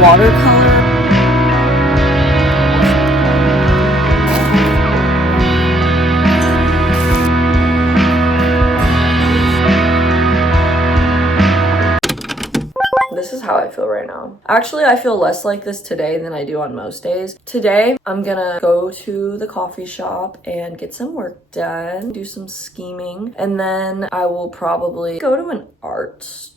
watercolor. This is how I feel right now. Actually, I feel less like this today than I do on most days. Today, I'm gonna go to the coffee shop and get some work done, do some scheming, and then I will probably go to an art store.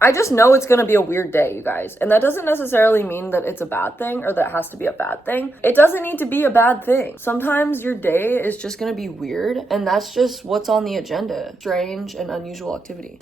I just know it's gonna be a weird day, you guys. And that doesn't necessarily mean that it's a bad thing or that it has to be a bad thing. It doesn't need to be a bad thing. Sometimes your day is just gonna be weird, and that's just what's on the agenda. Strange and unusual activity.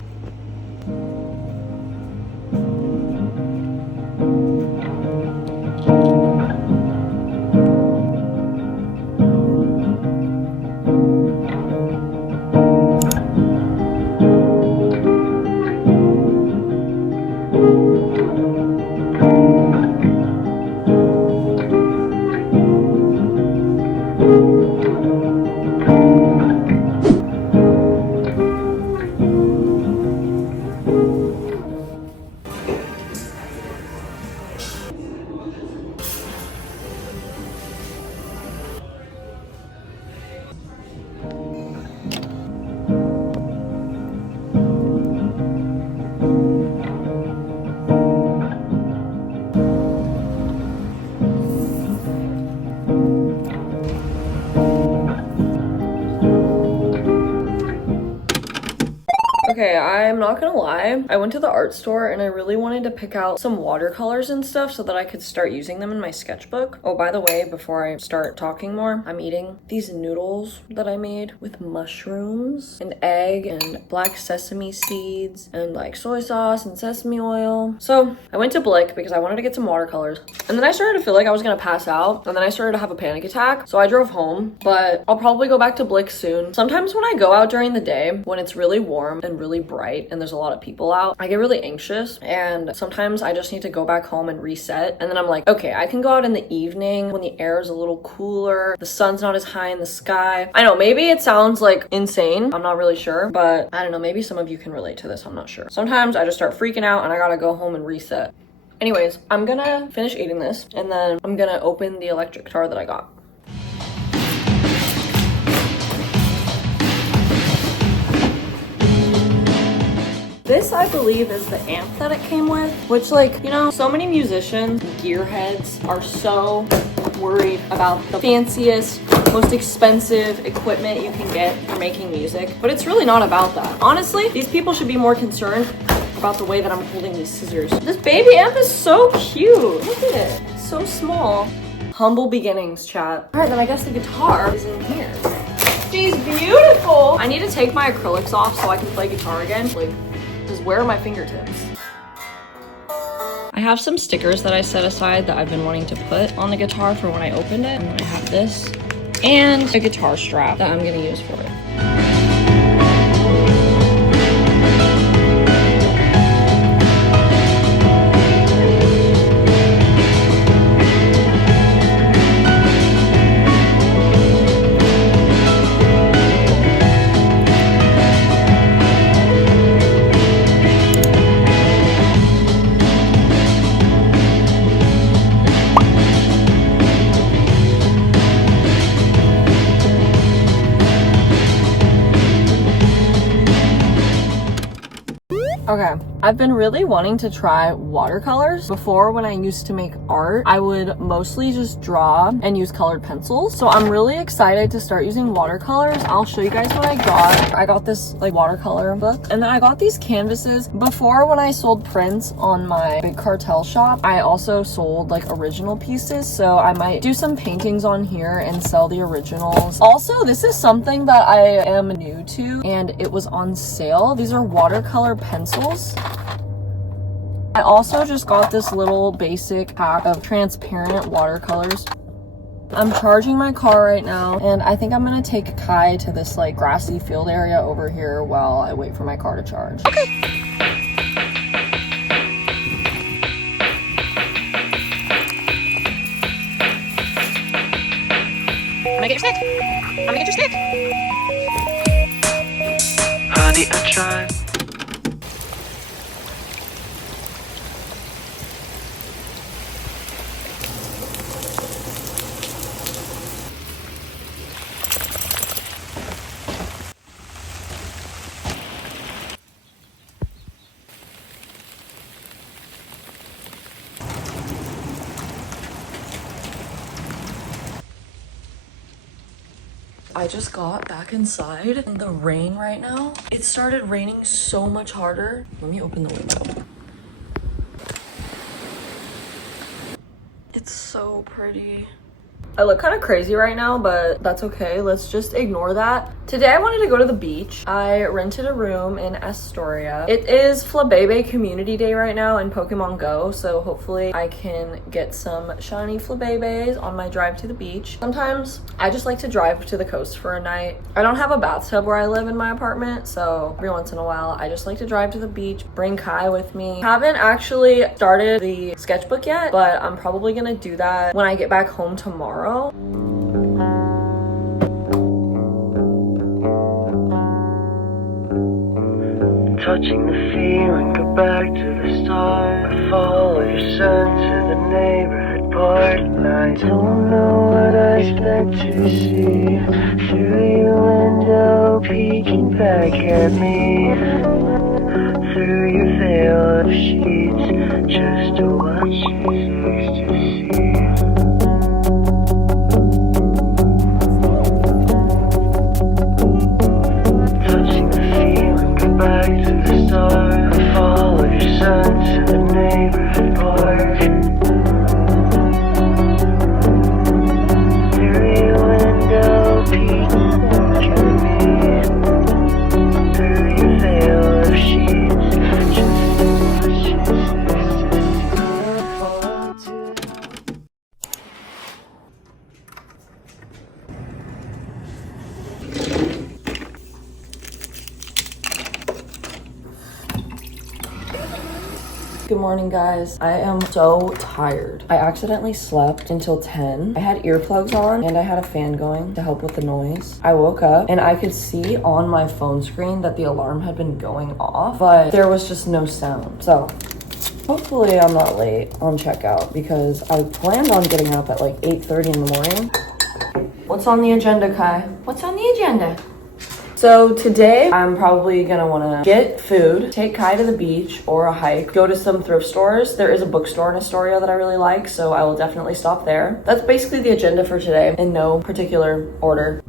Okay, I'm not gonna lie. I went to the art store and I really wanted to pick out some watercolors and stuff so that I could start using them in my sketchbook. Oh, by the way, before I start talking more, I'm eating these noodles that I made with mushrooms and egg and black sesame seeds and like soy sauce and sesame oil. So I went to Blick because I wanted to get some watercolors. And then I started to feel like I was gonna pass out. And then I started to have a panic attack. So I drove home, but I'll probably go back to Blick soon. Sometimes when I go out during the day, when it's really warm and really bright and there's a lot of people out, I get really anxious, and sometimes I just need to go back home and reset. And then I'm like, okay, I can go out in the evening when the air is a little cooler, the sun's not as high in the sky. I know, maybe it sounds like insane, I'm not really sure, but I don't know, maybe some of you can relate to this, I'm not sure. Sometimes I just start freaking out and I gotta go home and reset. Anyways, I'm gonna finish eating this and then I'm gonna open the electric guitar that I got. This, I believe, is the amp that it came with, which, like, you know, so many musicians, gearheads, are so worried about the fanciest, most expensive equipment you can get for making music, but it's really not about that. Honestly, these people should be more concerned about the way that I'm holding these scissors. This baby amp is so cute. Look at it. It's so small. Humble beginnings, chat. All right, then I guess the guitar is in here. She's beautiful. I need to take my acrylics off so I can play guitar again. Like, just where are my fingertips? I have some stickers that I set aside that I've been wanting to put on the guitar for when I opened it. And then I have this and a guitar strap that I'm gonna use for it. Okay, I've been really wanting to try watercolors. Before, when I used to make art, I would mostly just draw and use colored pencils. So I'm really excited to start using watercolors. I'll show you guys what I got. I got this like watercolor book, and then I got these canvases. Before, when I sold prints on my big cartel shop, I also sold like original pieces. So I might do some paintings on here and sell the originals. Also, this is something that I am new to and it was on sale. These are watercolor pencils. I also just got this little basic pack of transparent watercolors. I'm charging my car right now, and I think I'm gonna take Khai to this like grassy field area over here while I wait for my car to charge. Okay. I'm gonna get your stick. I'm gonna get your stick. Honey, I tried. I just got back inside in the rain right now. It started raining so much harder. Let me open the window. It's so pretty. I look kind of crazy right now, but that's okay. Let's just ignore that. Today I wanted to go to the beach. I rented a room in Astoria. It is Flabébé Community Day right now in Pokemon Go, so hopefully I can get some shiny Flabébés on my drive to the beach. Sometimes I just like to drive to the coast for a night. I don't have a bathtub where I live in my apartment, so every once in a while I just like to drive to the beach, bring Khai with me. Haven't actually started the sketchbook yet, but I'm probably gonna do that when I get back home tomorrow. Touching the feeling, go back to the start. Follow your son to the neighborhood park. I don't know what I expect to see through your window, peeking back at me. Through your veil of sheets, just to watch you used to see. Back to the start, follow your son to the neighborhood park. Through your window, peeking back at me. Through your veil of sheets, just to watch you fall to. Good morning, guys. I am so tired. I accidentally slept until 10. I had earplugs on and I had a fan going to help with the noise. I woke up and I could see on my phone screen that the alarm had been going off, but there was just no sound. So hopefully I'm not late on checkout because I planned on getting up at like 8:30 in the morning. What's on the agenda, Khai? What's on the agenda? So today I'm probably gonna wanna get food, take Khai to the beach or a hike, go to some thrift stores. There is a bookstore in Astoria that I really like, so I will definitely stop there. That's basically the agenda for today in no particular order.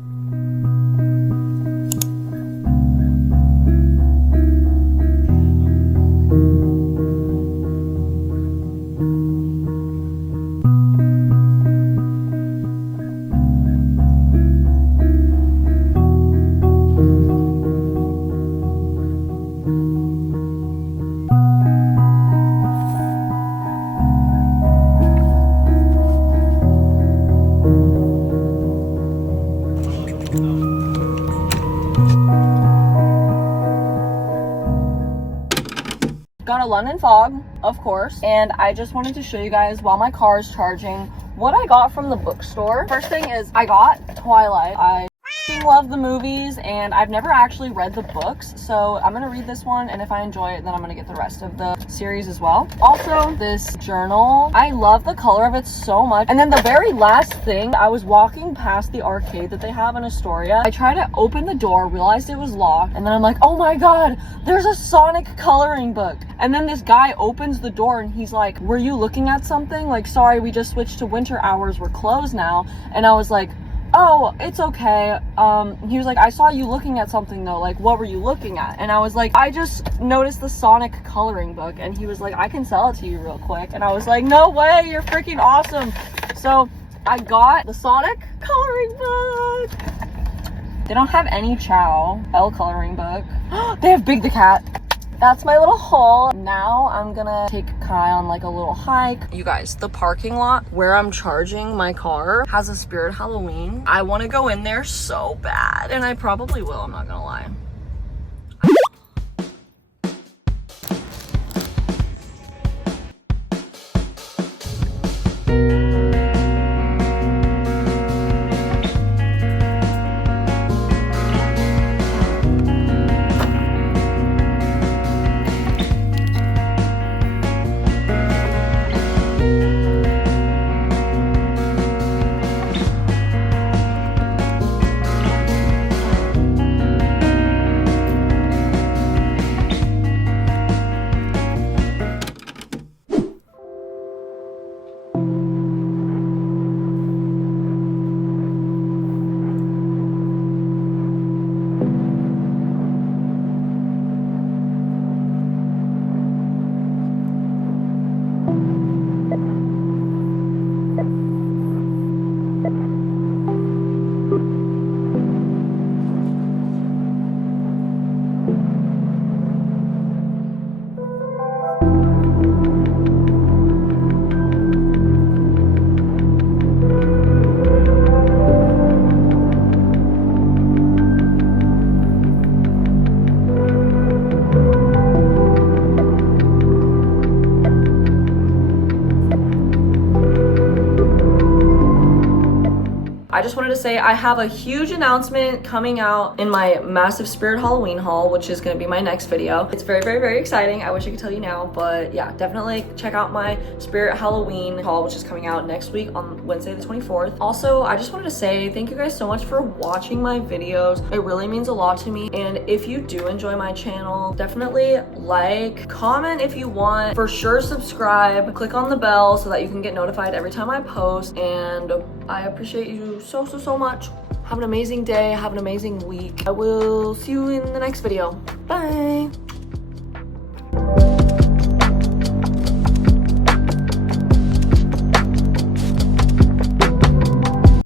Got a London fog, of course, and I just wanted to show you guys while my car is charging what I got from the bookstore. First thing is I got Twilight. I love the movies and I've never actually read the books, so I'm gonna read this one, and if I enjoy it then I'm gonna get the rest of the series as well. Also this journal, I love the color of it so much. And then the very last thing, I was walking past the arcade that they have in Astoria. I tried to open the door, realized it was locked, and then I'm like, oh my god, there's a Sonic coloring book. And then this guy opens the door and he's like, were you looking at something? Like, sorry, we just switched to winter hours, we're closed now. And I was like, oh, it's okay. He was like, I saw you looking at something though, like what were you looking at? And I was like, I just noticed the Sonic coloring book. And he was like, I can sell it to you real quick. And I was like, no way, you're freaking awesome. So I got the Sonic coloring book. They don't have any Chow L coloring book. They have Big the Cat. That's my little haul. Now I'm gonna take Khai on like a little hike. You guys, the parking lot where I'm charging my car has a Spirit Halloween. I want to go in there so bad, and I probably will, I'm not gonna lie. I just wanted to say I have a huge announcement coming out in my massive Spirit Halloween haul, which is going to be my next video. It's very, very, very exciting. I wish I could tell you now, but yeah, definitely check out my Spirit Halloween haul, which is coming out next week on Wednesday the 24th. Also, I just wanted to say thank you guys so much for watching my videos. It really means a lot to me. And if you do enjoy my channel, definitely like, comment if you want, for sure subscribe, click on the bell so that you can get notified every time I post. And I appreciate you so, so, so much. Have an amazing day, have an amazing week. I will see you in the next video. Bye.